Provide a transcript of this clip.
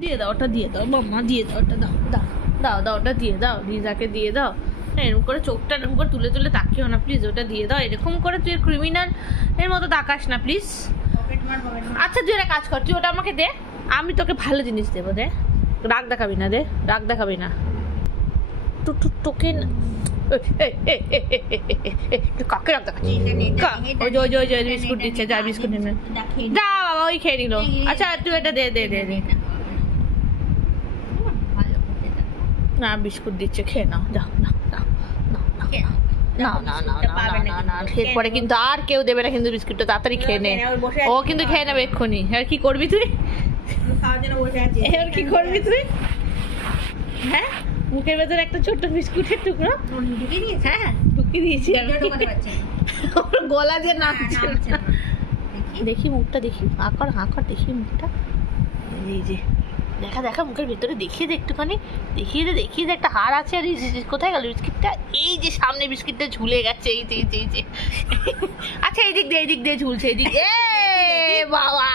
দিয়ে দাও, ওটা দিয়ে দাও মাম্মা, দিয়ে দাও, ওটা দাও দাও দাও দাও, ওটা দিয়ে দাও, রিজাকে দিয়ে দাও। এরকম করে চোখটা এরকম করে তুলে তুলে তাকিও না প্লিজ, ওটা দিয়ে দাও। এরকম করে তুই ক্রিমিনাল এর মতো তাকাস না প্লিজ। আচ্ছা তুই একটা কাজ কর, তুই ওটা আমাকে দে, আমি তোকে ভালো জিনিস দেবো। দে, রাগ দেখাবি না, দে রাগ দেখাবি না। তোকে কাকে রাগ দেখাচ্ছি? ওই বিস্কুট দিচ্ছে, যা বিস্কুট নিয়ে যা বাবা, ওই খেয়ে নিল। আচ্ছা তুই এটা দে দে দে দে। না বিস্কুট দিচ্ছে, খেয়ে নাও, যাও না না না না না না, এরপরে কিন্তু আর কেউ দেবে না কিন্তু বিস্কুটটা, তাড়াতাড়ি খেয়ে নে। ও কিন্তু খেয়ে নেবে এক্ষুনি। আর কি করবি তুই? এবার কি করবি তুই? হ্যাঁ, মুখের ভেতরে একটা ছোট্ট বিস্কুটের টুকরো হ্যাঁ ঢুকিয়ে দিয়েছি আমি। গলা যে নাচছে। দেখি মুখটা, দেখি হাঁকর হাঁকর, দেখি মুখটা। এই যে দেখা দেখা মুখের ভেতরে দেখিয়ে দে একটুখানি, দেখিয়ে দে দেখিয়ে দে। একটা হাড় আছে। আর কোথায় গেল বিস্কিটটা? এই যে সামনে বিস্কিটটা ঝুলে গেছে, এই যে এই যে এই যে। আচ্ছা এই দিক দিয়ে ঝুলছে, এই দিক। এ বাবা